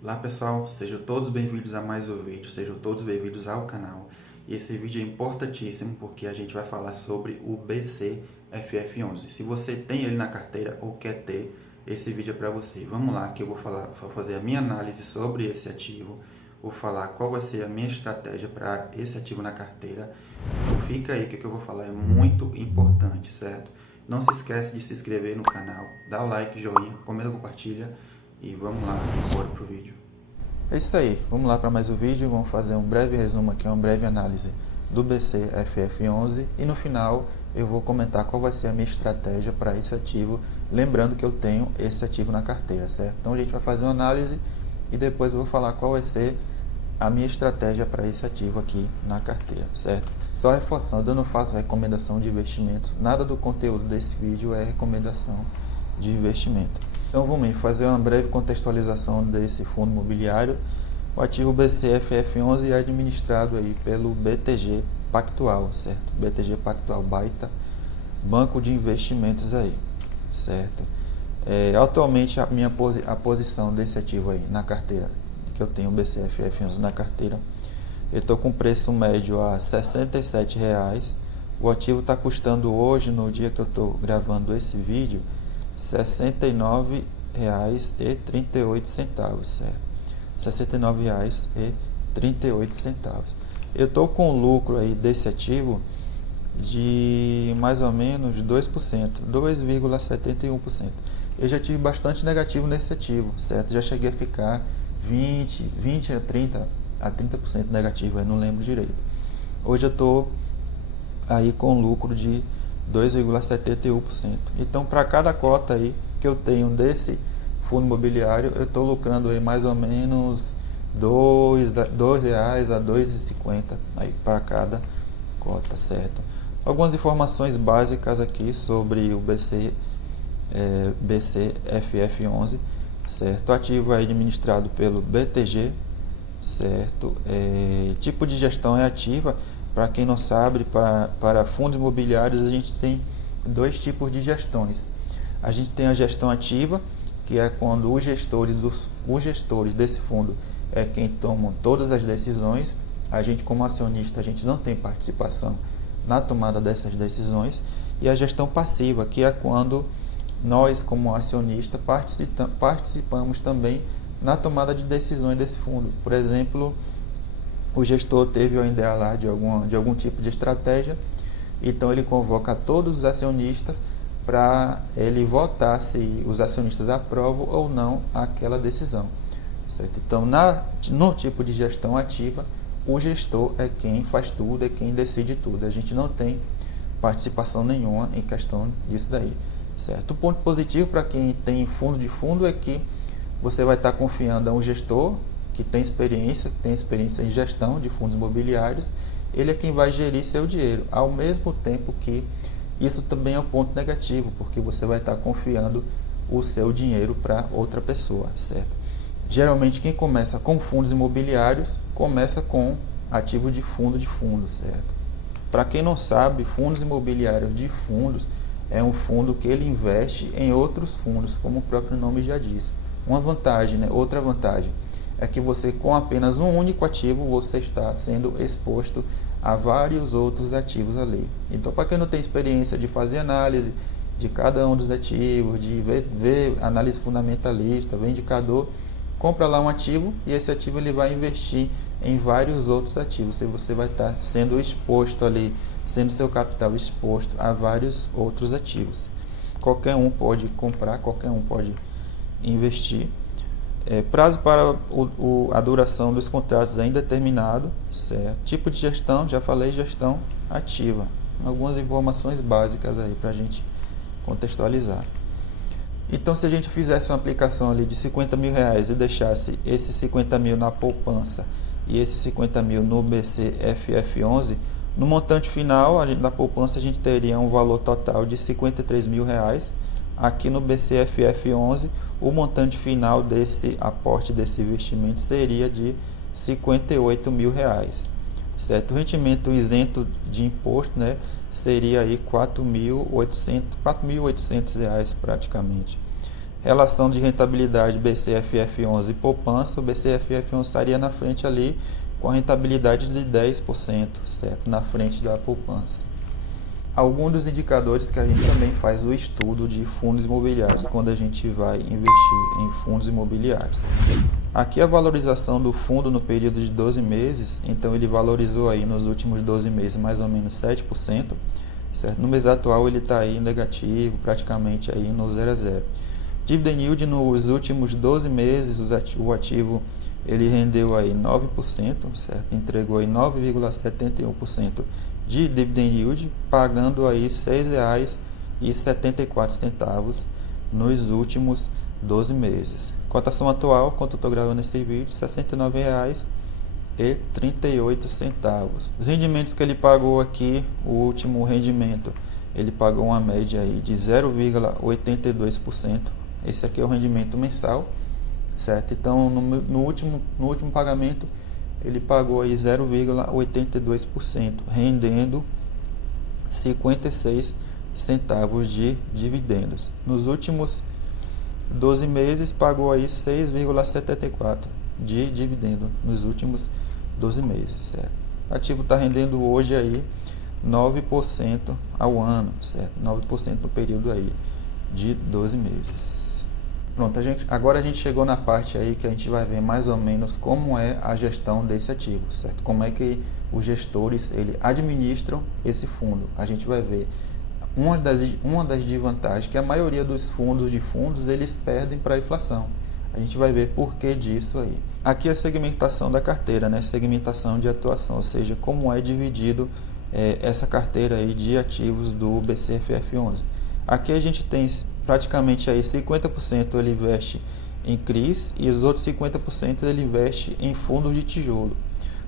Olá pessoal, sejam todos bem-vindos a mais um vídeo, sejam todos bem-vindos ao canal. E esse vídeo é importantíssimo porque a gente vai falar sobre o BCFF11. Se você tem ele na carteira ou quer ter, esse vídeo é para você. Vamos lá que eu vou fazer a minha análise sobre esse ativo, vou falar qual vai ser a minha estratégia para esse ativo na carteira. Então fica aí que o que eu vou falar é muito importante, certo? Não se esquece de se inscrever no canal, dá o like, joinha, comenta, compartilha. E vamos lá, bora pro vídeo. É isso aí, vamos lá para mais um vídeo, vamos fazer um breve resumo aqui, uma breve análise do BCFF11 e no final eu vou comentar qual vai ser a minha estratégia para esse ativo, lembrando que eu tenho esse ativo na carteira, certo? Então a gente vai fazer uma análise e depois eu vou falar qual vai ser a minha estratégia para esse ativo aqui na carteira, certo? Só reforçando, eu não faço recomendação de investimento, nada do conteúdo desse vídeo é recomendação de investimento. Então vamos fazer uma breve contextualização desse fundo imobiliário. O ativo BCFF11 é administrado aí pelo BTG Pactual, certo? BTG Pactual, baita banco de investimentos aí, certo? Atualmente a posição desse ativo aí na carteira, que eu tenho o BCFF11 na carteira, eu estou com preço médio a R$ 67,00. O ativo está custando hoje, no dia que eu estou gravando esse vídeo, R$ 69,38, certo? R$ 69,38. Eu estou com lucro aí desse ativo de mais ou menos 2%, 2,71%. Eu já tive bastante negativo nesse ativo, certo? Já cheguei a ficar 20 a 30% negativo, eu não lembro direito. Hoje eu estou aí com lucro de 2,71%. Então, para cada cota aí que eu tenho desse fundo imobiliário, eu estou lucrando aí mais ou menos R$ 2,00 a R$ 2,50 aí para cada cota, certo? Algumas informações básicas aqui sobre o BCFF11, certo? O ativo é administrado pelo BTG, certo? Tipo de gestão é ativa. Para quem não sabe, para fundos imobiliários a gente tem dois tipos de gestões. A gente tem a gestão ativa, que é quando os gestores desse fundo é quem tomam todas as decisões. A gente, como acionista, a gente não tem participação na tomada dessas decisões. E a gestão passiva, que é quando nós, como acionista, participamos também na tomada de decisões desse fundo. Por exemplo, o gestor teve o ideia lá de algum tipo de estratégia, então ele convoca todos os acionistas para ele votar se os acionistas aprovam ou não aquela decisão, certo? Então, no tipo de gestão ativa, o gestor é quem faz tudo, é quem decide tudo. A gente não tem participação nenhuma em questão disso daí, certo? O ponto positivo para quem tem fundo de fundo é que você vai estar confiando a um gestor que tem experiência em gestão de fundos imobiliários. Ele é quem vai gerir seu dinheiro, ao mesmo tempo que isso também é um ponto negativo, porque você vai estar confiando o seu dinheiro para outra pessoa, certo? Geralmente quem começa com fundos imobiliários, começa com ativo de fundo, certo? Para quem não sabe, fundos imobiliários de fundos é um fundo que ele investe em outros fundos, como o próprio nome já diz. Uma vantagem, né? Outra vantagem é que você, com apenas um único ativo, você está sendo exposto a vários outros ativos ali. Então, para quem não tem experiência de fazer análise de cada um dos ativos, de ver análise fundamentalista, ver indicador, compra lá um ativo e esse ativo ele vai investir em vários outros ativos. E você vai estar sendo exposto ali, sendo seu capital exposto a vários outros ativos. Qualquer um pode comprar, qualquer um pode investir. Prazo para a duração dos contratos é indeterminado, certo? Tipo de gestão, já falei, gestão ativa. Algumas informações básicas aí para a gente contextualizar. Então, se a gente fizesse uma aplicação ali de R$ 50.000 e deixasse esses 50 mil na poupança e esses 50 mil no BCFF11, no montante final da poupança a gente teria um valor total de R$ 53.000. Aqui no BCFF11, o montante final desse aporte, desse investimento, seria de R$ 58.000, certo? O rendimento isento de imposto, né, seria aí R$ 4.800 praticamente. Relação de rentabilidade BCFF11 e poupança, o BCFF11 estaria na frente ali com a rentabilidade de 10%, certo? Na frente da poupança. Alguns dos indicadores que a gente também faz o estudo de fundos imobiliários, quando a gente vai investir em fundos imobiliários. Aqui a valorização do fundo no período de 12 meses, então ele valorizou aí nos últimos 12 meses mais ou menos 7%, certo? No mês atual ele está aí negativo, praticamente aí no 0 a 0. Dividend yield nos últimos 12 meses, o ativo ele rendeu aí 9%, certo? Entregou aí 9,71% de dividend yield, pagando aí R$ 6,74 nos últimos 12 meses. Cotação atual, quanto eu estou gravando esse vídeo, R$ 69,38. Os rendimentos que ele pagou aqui, o último rendimento, ele pagou uma média aí de 0,82%. Esse aqui é o rendimento mensal, certo? Então, no último pagamento, ele pagou aí 0,82%, rendendo 56 centavos de dividendos. Nos últimos 12 meses, pagou aí 6,74 de dividendo nos últimos 12 meses, certo? O ativo está rendendo hoje aí 9% ao ano, certo? 9% no período aí de 12 meses. Pronto, agora a gente chegou na parte aí que a gente vai ver mais ou menos como é a gestão desse ativo, certo? Como é que os gestores administram esse fundo. A gente vai ver uma das desvantagens que a maioria dos fundos eles perdem para a inflação. A gente vai ver por que disso aí. Aqui é a segmentação da carteira, né? Segmentação de atuação, ou seja, como é dividido essa carteira aí de ativos do BCFF11. Aqui a gente tem praticamente aí 50% ele investe em CRIs e os outros 50% ele investe em fundos de tijolo.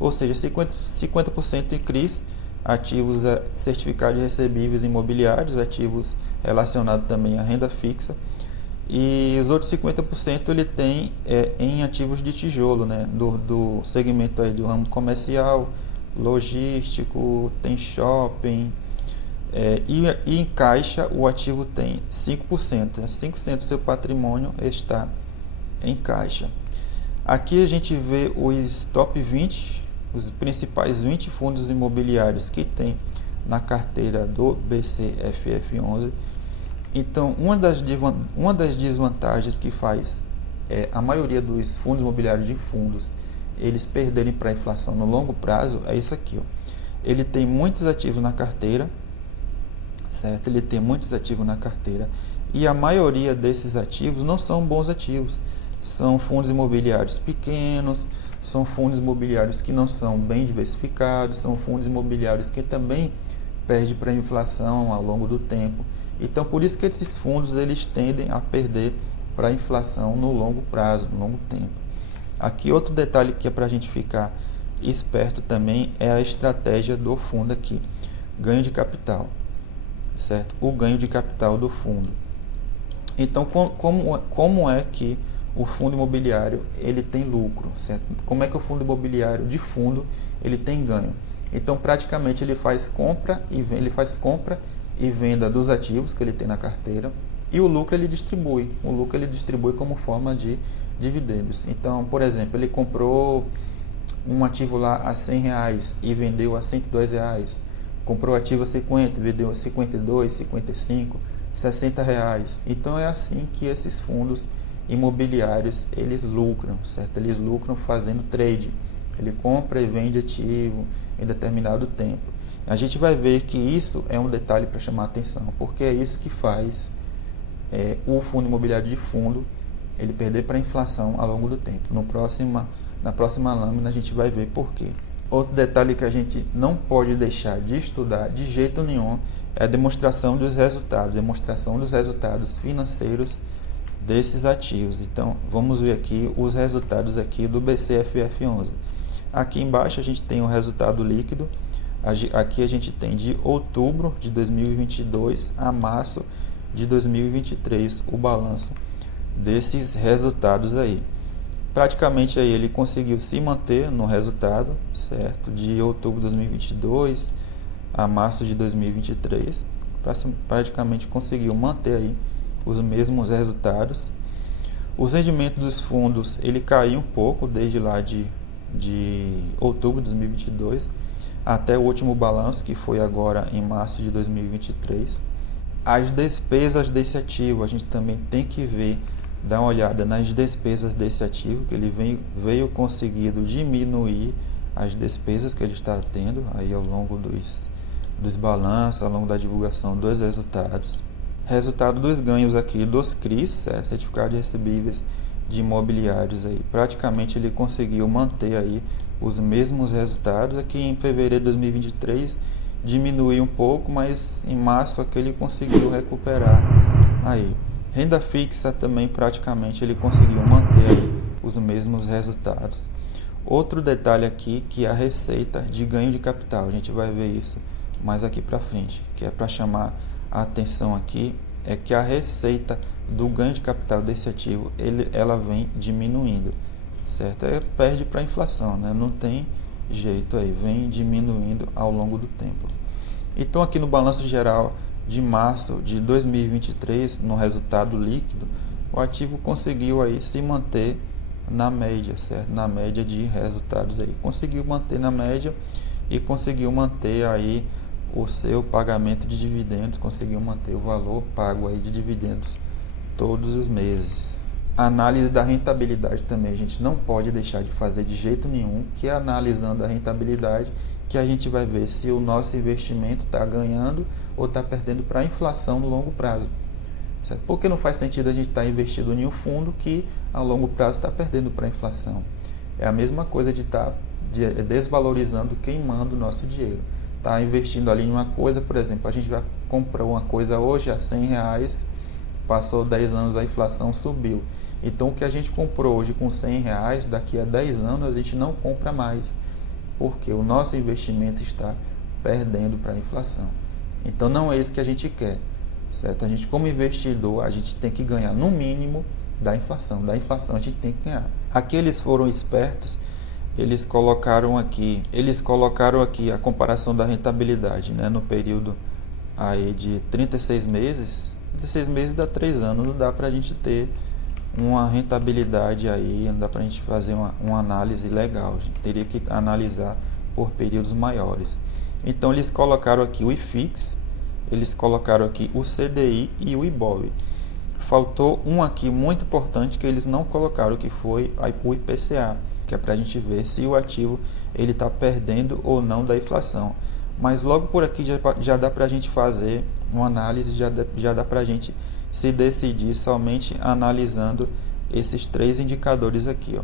Ou seja, 50% em CRIs, ativos certificados de recebíveis imobiliários, ativos relacionados também à renda fixa, e os outros 50% ele tem em ativos de tijolo, né, do segmento aí do ramo comercial, logístico, tem shopping, e em caixa o ativo tem 5%, 5% do seu patrimônio está em caixa. Aqui a gente vê os top 20, os principais 20 fundos imobiliários que tem na carteira do BCFF11. Então, uma das desvantagens que faz a maioria dos fundos imobiliários de fundos eles perderem para a inflação no longo prazo é isso aqui, ó. Ele tem muitos ativos na carteira, certo? Ele tem muitos ativos na carteira e a maioria desses ativos não são bons ativos. São fundos imobiliários pequenos, são fundos imobiliários que não são bem diversificados, são fundos imobiliários que também perdem para a inflação ao longo do tempo. Então, por isso que esses fundos eles tendem a perder para a inflação no longo prazo, no longo tempo. Aqui outro detalhe que é para a gente ficar esperto também é a estratégia do fundo aqui, ganho de capital, certo? O ganho de capital do fundo. Então, como é que o fundo imobiliário ele tem lucro, certo? Como é que o fundo imobiliário de fundo ele tem ganho? Então, praticamente ele faz compra e venda dos ativos que ele tem na carteira e o lucro ele distribui. O lucro ele distribui como forma de dividendos. Então, por exemplo, ele comprou um ativo lá a R$100 e vendeu a R$102. Comprou ativo a 50, vendeu a 52, 55, R$60. Então é assim que esses fundos imobiliários eles lucram, certo? Eles lucram fazendo trade. Ele compra e vende ativo em determinado tempo. A gente vai ver que isso é um detalhe para chamar a atenção, porque é isso que faz o fundo imobiliário de fundo ele perder para a inflação ao longo do tempo. Na próxima lâmina a gente vai ver por quê. Outro detalhe que a gente não pode deixar de estudar de jeito nenhum é a demonstração dos resultados financeiros desses ativos. Então, vamos ver aqui os resultados aqui do BCFF11. Aqui embaixo a gente tem o resultado líquido. Aqui a gente tem de outubro de 2022 a março de 2023 o balanço desses resultados aí. Praticamente aí ele conseguiu se manter no resultado, certo? De outubro de 2022 a março de 2023, praticamente conseguiu manter aí os mesmos resultados. Os rendimentos dos fundos, ele caiu um pouco desde lá de outubro de 2022 até o último balanço, que foi agora em março de 2023. As despesas desse ativo, a gente também tem que ver, dar uma olhada nas despesas desse ativo, que ele veio conseguindo diminuir as despesas que ele está tendo aí ao longo dos balanços, ao longo da divulgação dos resultados. Resultado dos ganhos aqui dos CRIs, certificados de recebíveis de imobiliários aí. Praticamente ele conseguiu manter aí os mesmos resultados. Aqui em fevereiro de 2023 diminuiu um pouco, mas em março aqui ele conseguiu recuperar aí. Renda fixa também praticamente ele conseguiu manter aí os mesmos resultados. Outro detalhe aqui que é a receita de ganho de capital. A gente vai ver isso mais aqui para frente, que é para chamar a atenção aqui, é que a receita do ganho de capital desse ativo, ela vem diminuindo, certo? Perde para a inflação, né? Não tem jeito aí, vem diminuindo ao longo do tempo. Então aqui no balanço geral de março de 2023, no resultado líquido, o ativo conseguiu aí se manter na média, certo? Na média de resultados aí, conseguiu manter na média e conseguiu manter aí o seu pagamento de dividendos, conseguiu manter o valor pago aí de dividendos todos os meses. A análise da rentabilidade também a gente não pode deixar de fazer de jeito nenhum, que é analisando a rentabilidade que a gente vai ver se o nosso investimento está ganhando ou está perdendo para a inflação no longo prazo. Certo? Porque não faz sentido a gente estar investido em um fundo que a longo prazo está perdendo para a inflação. É a mesma coisa de estar desvalorizando, queimando o nosso dinheiro. Está investindo ali em uma coisa, por exemplo, a gente vai comprar uma coisa hoje a R$100, passou 10 anos, a inflação subiu. Então, o que a gente comprou hoje com R$100, daqui a 10 anos a gente não compra mais, porque o nosso investimento está perdendo para a inflação. Então, não é isso que a gente quer, certo? A gente, como investidor, a gente tem que ganhar no mínimo da inflação. Da inflação a gente tem que ganhar. Aqui eles foram espertos. Eles colocaram aqui a comparação da rentabilidade, né, no período aí de 36 meses. 36 meses dá 3 anos, não dá para a gente ter uma rentabilidade aí, não dá para a gente fazer uma análise legal. A gente teria que analisar por períodos maiores. Então eles colocaram aqui o IFIX, eles colocaram aqui o CDI e o IBOV. Faltou um aqui muito importante que eles não colocaram, que foi o IPCA, que é para a gente ver se o ativo ele está perdendo ou não da inflação. Mas logo por aqui já dá para a gente fazer uma análise, já dá para a gente se decidir somente analisando esses três indicadores aqui. Ó.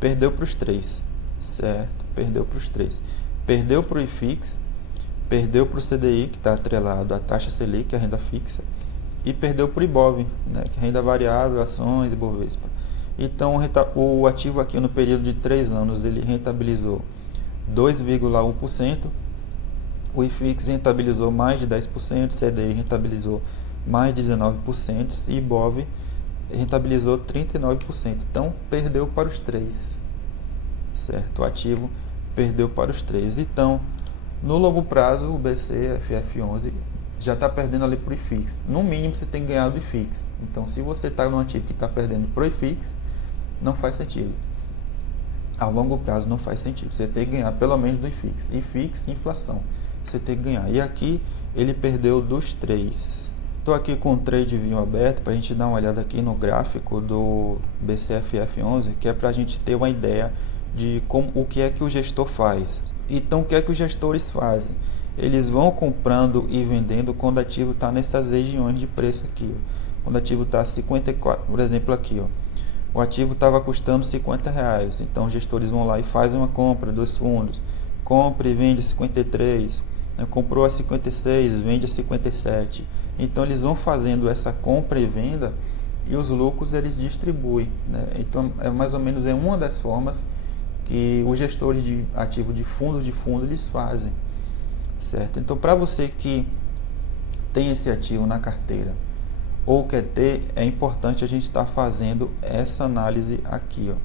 Perdeu para os três, certo? Perdeu para os três. Perdeu para o IFIX, perdeu para o CDI, que está atrelado à taxa Selic, a renda fixa, e perdeu para o IBOV, né, que é renda variável, ações e Bovespa. Então, o ativo aqui no período de 3 anos, ele rentabilizou 2,1%, o IFIX rentabilizou mais de 10%, o CDI rentabilizou mais de 19% e IBOV rentabilizou 39%. Então, perdeu para os três, certo? O ativo perdeu para os três. Então, no longo prazo, o BCFF11 já está perdendo ali para o IFIX. No mínimo, você tem que ganhar do IFIX. Então, se você está num ativo que está perdendo para o IFIX, não faz sentido. A longo prazo não faz sentido. Você tem que ganhar pelo menos do IFIX. IFIX, inflação. Você tem que ganhar. E aqui, ele perdeu dos três. Estou aqui com o Trade View aberto para a gente dar uma olhada aqui no gráfico do BCFF11, que é para a gente ter uma ideia de o que é que o gestor faz. Então, o que é que os gestores fazem? Eles vão comprando e vendendo quando o ativo está nessas regiões de preço aqui. Ó. Quando o ativo está a 54, por exemplo aqui, ó, o ativo estava custando R$50, então os gestores vão lá e fazem uma compra dos fundos, compra e vende a 53, né? Comprou a 56, vende a 57. Então eles vão fazendo essa compra e venda e os lucros eles distribuem, né? Então é mais ou menos uma das formas que os gestores de ativo de fundo eles fazem, certo? Então, para você que tem esse ativo na carteira ou quer ter, é importante a gente estar fazendo essa análise aqui, ó.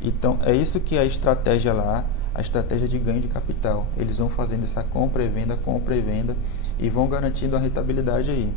Então, é isso que é a estratégia lá, a estratégia de ganho de capital. Eles vão fazendo essa compra e venda e vão garantindo a rentabilidade aí.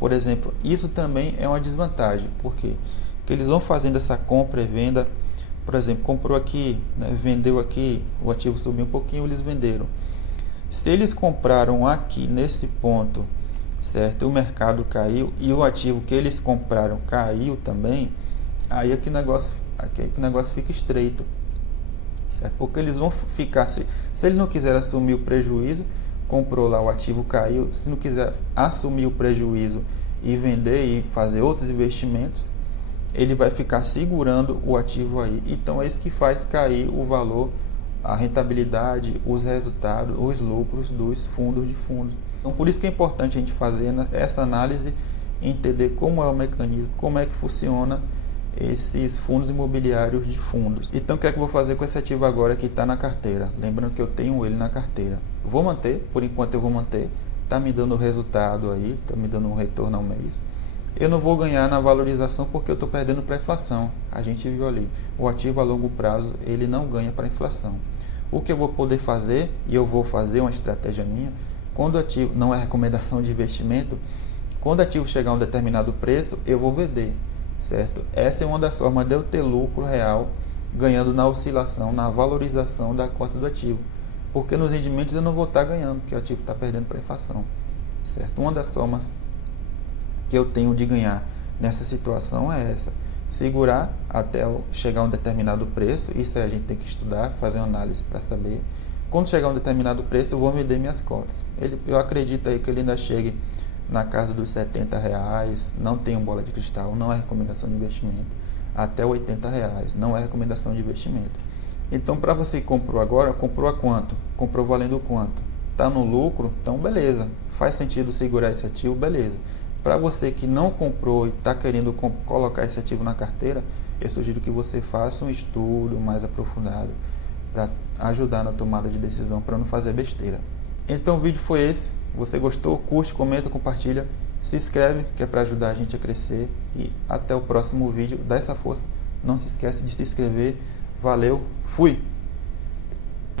Por exemplo, isso também é uma desvantagem, porque eles vão fazendo essa compra e venda. Por exemplo, comprou aqui, né, vendeu aqui, o ativo subiu um pouquinho, eles venderam. Se eles compraram aqui nesse ponto, certo? O mercado caiu e o ativo que eles compraram caiu também, aí é que o negócio fica estreito, certo? Porque eles vão ficar, se ele não quiser assumir o prejuízo, comprou lá, o ativo caiu, se não quiser assumir o prejuízo e vender e fazer outros investimentos, ele vai ficar segurando o ativo aí. Então é isso que faz cair o valor, a rentabilidade, os resultados, os lucros dos fundos de fundos. Então por isso que é importante a gente fazer essa análise, entender como é o mecanismo, como é que funciona esses fundos imobiliários de fundos. Então o que é que eu vou fazer com esse ativo agora que está na carteira? Lembrando que eu tenho ele na carteira. Vou manter, por enquanto eu vou manter. Está me dando resultado aí, está me dando um retorno ao mês. Eu não vou ganhar na valorização porque eu estou perdendo para a inflação. A gente viu ali, o ativo a longo prazo ele não ganha para a inflação. O que eu vou poder fazer, e eu vou fazer uma estratégia minha, quando o ativo, não é recomendação de investimento, quando o ativo chegar a um determinado preço, eu vou vender, certo? Essa é uma das formas de eu ter lucro real, ganhando na oscilação, na valorização da cota do ativo. Porque nos rendimentos eu não vou estar ganhando, porque o ativo está perdendo para a inflação, certo? Uma das formas que eu tenho de ganhar nessa situação é essa: segurar até chegar a um determinado preço. Isso aí a gente tem que estudar, fazer uma análise para saber. Quando chegar a um determinado preço, eu vou vender minhas cotas. Eu acredito aí que ele ainda chegue na casa dos R$70, não tenho bola de cristal, não é recomendação de investimento, até R$80, não é recomendação de investimento. Então, para você que comprou agora, comprou a quanto? Comprou valendo quanto? Está no lucro? Então, beleza. Faz sentido segurar esse ativo? Beleza. Para você que não comprou e está querendo colocar esse ativo na carteira, eu sugiro que você faça um estudo mais aprofundado para ajudar na tomada de decisão, para não fazer besteira. Então o vídeo foi esse. Você gostou? Curte, comenta, compartilha, se inscreve, que é para ajudar a gente a crescer. E até o próximo vídeo. Dá essa força. Não se esquece de se inscrever. Valeu, fui!